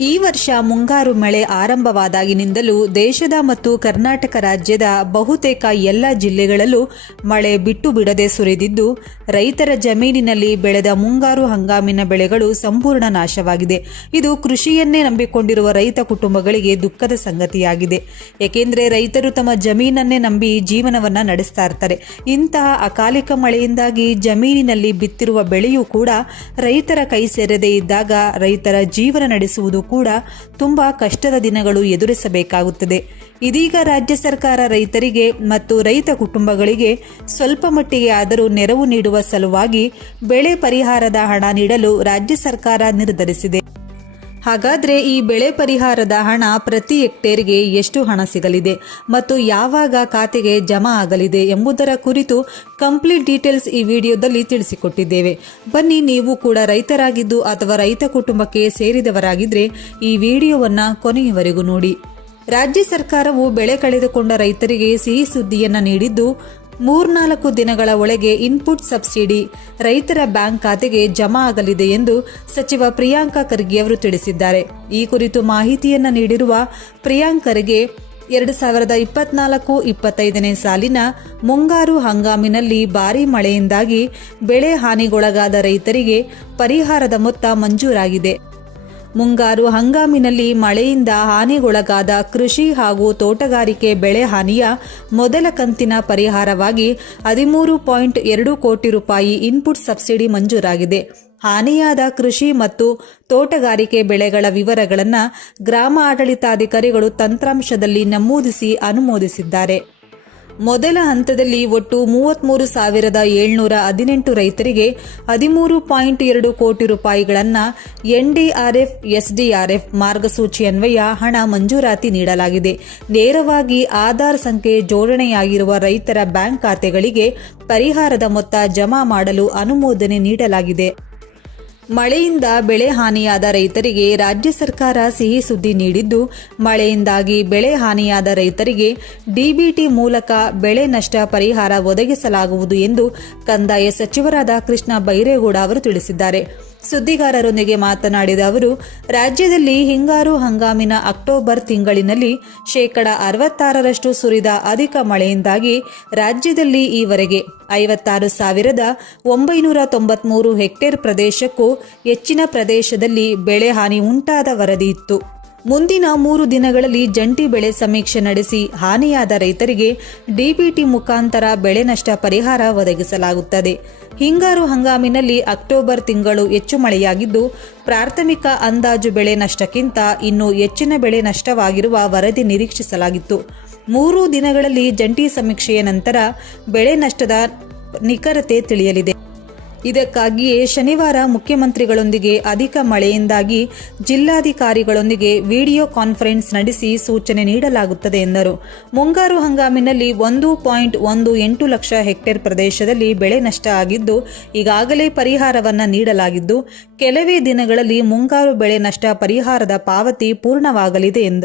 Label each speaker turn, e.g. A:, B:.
A: ಈ ವರ್ಷ ಮುಂಗಾರು ಮಳೆ ಆರಂಭವಾದಾಗಿನಿಂದಲೂ ದೇಶದ ಮತ್ತು ಕರ್ನಾಟಕ ರಾಜ್ಯದ ಬಹುತೇಕ ಎಲ್ಲ ಜಿಲ್ಲೆಗಳಲ್ಲೂ ಮಳೆ ಬಿಟ್ಟು ಬಿಡದೆ ಸುರಿದಿದ್ದು, ರೈತರ ಜಮೀನಿನಲ್ಲಿ ಬೆಳೆದ ಮುಂಗಾರು ಹಂಗಾಮಿನ ಬೆಳೆಗಳು ಸಂಪೂರ್ಣ ನಾಶವಾಗಿದೆ. ಇದು ಕೃಷಿಯನ್ನೇ ನಂಬಿಕೊಂಡಿರುವ ರೈತ ಕುಟುಂಬಗಳಿಗೆ ದುಃಖದ ಸಂಗತಿಯಾಗಿದೆ. ಏಕೆಂದರೆ ರೈತರು ತಮ್ಮ ಜಮೀನನ್ನೇ ನಂಬಿ ಜೀವನವನ್ನ ನಡೆಸ್ತಾ ಇರ್ತಾರೆ. ಇಂತಹ ಅಕಾಲಿಕ ಮಳೆಯಿಂದಾಗಿ ಜಮೀನಿನಲ್ಲಿ ಬಿತ್ತಿರುವ ಬೆಳೆಯೂ ಕೂಡ ರೈತರ ಕೈ ಸೇರದೇ ಇದ್ದಾಗ ರೈತರ ಜೀವನ ನಡೆಸುವುದು ಕೂಡ ತುಂಬಾ ಕಷ್ಟದ ದಿನಗಳು ಎದುರಿಸಬೇಕಾಗುತ್ತದೆ. ಇದೀಗ ರಾಜ್ಯ ಸರ್ಕಾರ ರೈತರಿಗೆ ಮತ್ತು ರೈತ ಕುಟುಂಬಗಳಿಗೆ ಸ್ವಲ್ಪ ಮಟ್ಟಿಗೆ ಆದರೂ ನೆರವು ನೀಡುವ ಸಲುವಾಗಿ ಬೆಳೆ ಪರಿಹಾರದ ಹಣ ನೀಡಲು ರಾಜ್ಯ ಸರ್ಕಾರ ನಿರ್ಧರಿಸಿದೆ. ಹಾಗಾದ್ರೆ ಈ ಬೆಳೆ ಪರಿಹಾರದ ಹಣ ಪ್ರತಿ ಹೆಕ್ಟೇರ್ಗೆ ಎಷ್ಟು ಹಣ ಸಿಗಲಿದೆ ಮತ್ತು ಯಾವಾಗ ಖಾತೆಗೆ ಜಮಾ ಆಗಲಿದೆ ಎಂಬುದರ ಕುರಿತು ಕಂಪ್ಲೀಟ್ ಡೀಟೇಲ್ಸ್ ಈ ವಿಡಿಯೋದಲ್ಲಿ ತಿಳಿಸಿಕೊಟ್ಟಿದ್ದೇವೆ. ಬನ್ನಿ ನೀವು ಕೂಡ ರೈತರಾಗಿದ್ದು ಅಥವಾ ರೈತ ಕುಟುಂಬಕ್ಕೆ ಸೇರಿದವರಾಗಿದ್ದರೆ ಈ ವಿಡಿಯೋವನ್ನ ಕೊನೆಯವರೆಗೂ ನೋಡಿ. ರಾಜ್ಯ ಸರ್ಕಾರವು ಬೆಳೆ ಕಳೆದುಕೊಂಡ ರೈತರಿಗೆ ಸಿಹಿ ಸುದ್ದಿಯನ್ನ ನೀಡಿದ್ದು ಮೂರ್ನಾಲ್ಕು ದಿನಗಳ ಒಳಗೆ ಇನ್ಪುಟ್ ಸಬ್ಸಿಡಿ ರೈತರ ಬ್ಯಾಂಕ್ ಖಾತೆಗೆ ಜಮಾ ಆಗಲಿದೆ ಎಂದು ಸಚಿವ ಪ್ರಿಯಾಂಕ ಖರ್ಗೆ ಅವರು ತಿಳಿಸಿದ್ದಾರೆ. ಈ ಕುರಿತು ಮಾಹಿತಿಯನ್ನು ನೀಡಿರುವ ಪ್ರಿಯಾಂಕ್ ಖರ್ಗೆ, ಎರಡು ಸಾವಿರದ ಇಪ್ಪತ್ನಾಲ್ಕು ಇಪ್ಪತ್ತೈದನೇ ಸಾಲಿನ ಮುಂಗಾರು ಹಂಗಾಮಿನಲ್ಲಿ ಭಾರಿ ಮಳೆಯಿಂದಾಗಿ ಬೆಳೆ ಹಾನಿಗೊಳಗಾದ ರೈತರಿಗೆ ಪರಿಹಾರದ ಮೊತ್ತ ಮಂಜೂರಾಗಿದೆ. ಮುಂಗಾರು ಹಂಗಾಮಿನಲ್ಲಿ ಮಳೆಯಿಂದ ಹಾನಿಗೊಳಗಾದ ಕೃಷಿ ಹಾಗೂ ತೋಟಗಾರಿಕೆ ಬೆಳೆ ಹಾನಿಯ ಮೊದಲ ಕಂತಿನ ಪರಿಹಾರವಾಗಿ ಹದಿಮೂರು ಪಾಯಿಂಟ್ ಎರಡು ಕೋಟಿ ರೂಪಾಯಿ ಇನ್ಪುಟ್ ಸಬ್ಸಿಡಿ ಮಂಜೂರಾಗಿದೆ. ಹಾನಿಯಾದ ಕೃಷಿ ಮತ್ತು ತೋಟಗಾರಿಕೆ ಬೆಳೆಗಳ ವಿವರಗಳನ್ನು ಗ್ರಾಮ ಆಡಳಿತಾಧಿಕಾರಿಗಳು ತಂತ್ರಾಂಶದಲ್ಲಿ ನಮೂದಿಸಿ ಅನುಮೋದಿಸಿದ್ದಾರೆ. ಮೊದಲ ಹಂತದಲ್ಲಿ ಒಟ್ಟು ಮೂವತ್ಮೂರು ಸಾವಿರದ ಏಳ್ನೂರ ಹದಿನೆಂಟು ರೈತರಿಗೆ ಹದಿಮೂರು ಪಾಯಿಂಟ್ ಎರಡು ಕೋಟಿ ರೂಪಾಯಿಗಳನ್ನು ಎನ್ಡಿಆರ್ಎಫ್, ಎಸ್ಡಿಆರ್ಎಫ್ ಮಾರ್ಗಸೂಚಿ ಅನ್ವಯ ಹಣ ಮಂಜೂರಾತಿ ನೀಡಲಾಗಿದೆ. ನೇರವಾಗಿ ಆಧಾರ್ ಸಂಖ್ಯೆ ಜೋಡಣೆಯಾಗಿರುವ ರೈತರ ಬ್ಯಾಂಕ್ ಖಾತೆಗಳಿಗೆ ಪರಿಹಾರದ ಮೊತ್ತ ಜಮಾ ಮಾಡಲು ಅನುಮೋದನೆ ನೀಡಲಾಗಿದೆ. ಮಳೆಯಿಂದ ಬೆಳೆ ಹಾನಿಯಾದ ರೈತರಿಗೆ ರಾಜ್ಯ ಸರ್ಕಾರ ಸಿಹಿ ಸುದ್ದಿ ನೀಡಿದ್ದು, ಮಳೆಯಿಂದಾಗಿ ಬೆಳೆ ಹಾನಿಯಾದ ರೈತರಿಗೆ ಡಿಬಿಟಿ ಮೂಲಕ ಬೆಳೆ ನಷ್ಟ ಪರಿಹಾರ ಒದಗಿಸಲಾಗುವುದು ಎಂದು ಕಂದಾಯ ಸಚಿವರಾದ ಕೃಷ್ಣ ಬೈರೇಗೌಡ ಅವರು ತಿಳಿಸಿದ್ದಾರೆ. ಸುದ್ದಿಗಾರರೊಂದಿಗೆ ಮಾತನಾಡಿದ ಅವರು, ರಾಜ್ಯದಲ್ಲಿ ಹಿಂಗಾರು ಹಂಗಾಮಿನ ಅಕ್ಟೋಬರ್ ತಿಂಗಳಿನಲ್ಲಿ ಶೇಕಡ ಅರವತ್ತಾರರಷ್ಟು ಸುರಿದ ಅಧಿಕ ಮಳೆಯಿಂದಾಗಿ ರಾಜ್ಯದಲ್ಲಿ ಈವರೆಗೆ ಐವತ್ತಾರು ಸಾವಿರದ ಒಂಬೈನೂರ ತೊಂಬತ್ಮೂರು ಹೆಕ್ಟೇರ್ ಪ್ರದೇಶಕ್ಕೂ ಹೆಚ್ಚಿನ ಪ್ರದೇಶದಲ್ಲಿ ಬೆಳೆ ಹಾನಿ ಉಂಟಾದ ವರದಿ ಇತ್ತು. ಮುಂದಿನ ಮೂರು ದಿನಗಳಲ್ಲಿ ಜಂಟಿ ಬೆಳೆ ಸಮೀಕ್ಷೆ ನಡೆಸಿ ಹಾನಿಯಾದ ರೈತರಿಗೆ ಡಿಬಿಟಿ ಮುಖಾಂತರ ಬೆಳೆ ನಷ್ಟ ಪರಿಹಾರ ಒದಗಿಸಲಾಗುತ್ತದೆ. ಹಿಂಗಾರು ಹಂಗಾಮಿನಲ್ಲಿ ಅಕ್ಟೋಬರ್ ತಿಂಗಳು ಹೆಚ್ಚು ಮಳೆಯಾಗಿದ್ದು, ಪ್ರಾಥಮಿಕ ಅಂದಾಜು ಬೆಳೆ ನಷ್ಟಕ್ಕಿಂತ ಇನ್ನೂ ಹೆಚ್ಚಿನ ಬೆಳೆ ನಷ್ಟವಾಗಿರುವ ವರದಿ ನಿರೀಕ್ಷಿಸಲಾಗಿತ್ತು. ಮೂರು ದಿನಗಳಲ್ಲಿ ಜಂಟಿ ಸಮೀಕ್ಷೆಯ ನಂತರ ಬೆಳೆ ನಷ್ಟದ ನಿಖರತೆ ತಿಳಿಯಲಿದೆ. ಇದಕ್ಕಾಗಿಯೇ ಶನಿವಾರ ಮುಖ್ಯಮಂತ್ರಿಗಳೊಂದಿಗೆ ಅಧಿಕ ಮಳೆಯಿಂದಾಗಿ ಜಿಲ್ಲಾಧಿಕಾರಿಗಳೊಂದಿಗೆ ವಿಡಿಯೋ ಕಾನ್ಫರೆನ್ಸ್ ನಡೆಸಿ ಸೂಚನೆ ನೀಡಲಾಗುತ್ತದೆ ಎಂದರು. ಮುಂಗಾರು ಹಂಗಾಮಿನಲ್ಲಿ ಒಂದು ಪಾಯಿಂಟ್ ಒಂದು ಎಂಟು ಲಕ್ಷ ಹೆಕ್ಟೇರ್ ಪ್ರದೇಶದಲ್ಲಿ ಬೆಳೆ ನಷ್ಟ ಆಗಿದ್ದು, ಈಗಾಗಲೇ ಪರಿಹಾರವನ್ನು ನೀಡಲಾಗಿದ್ದು, ಕೆಲವೇ ದಿನಗಳಲ್ಲಿ ಮುಂಗಾರು ಬೆಳೆ ನಷ್ಟ ಪರಿಹಾರದ ಪಾವತಿ ಪೂರ್ಣವಾಗಲಿದೆ ಎಂದರು.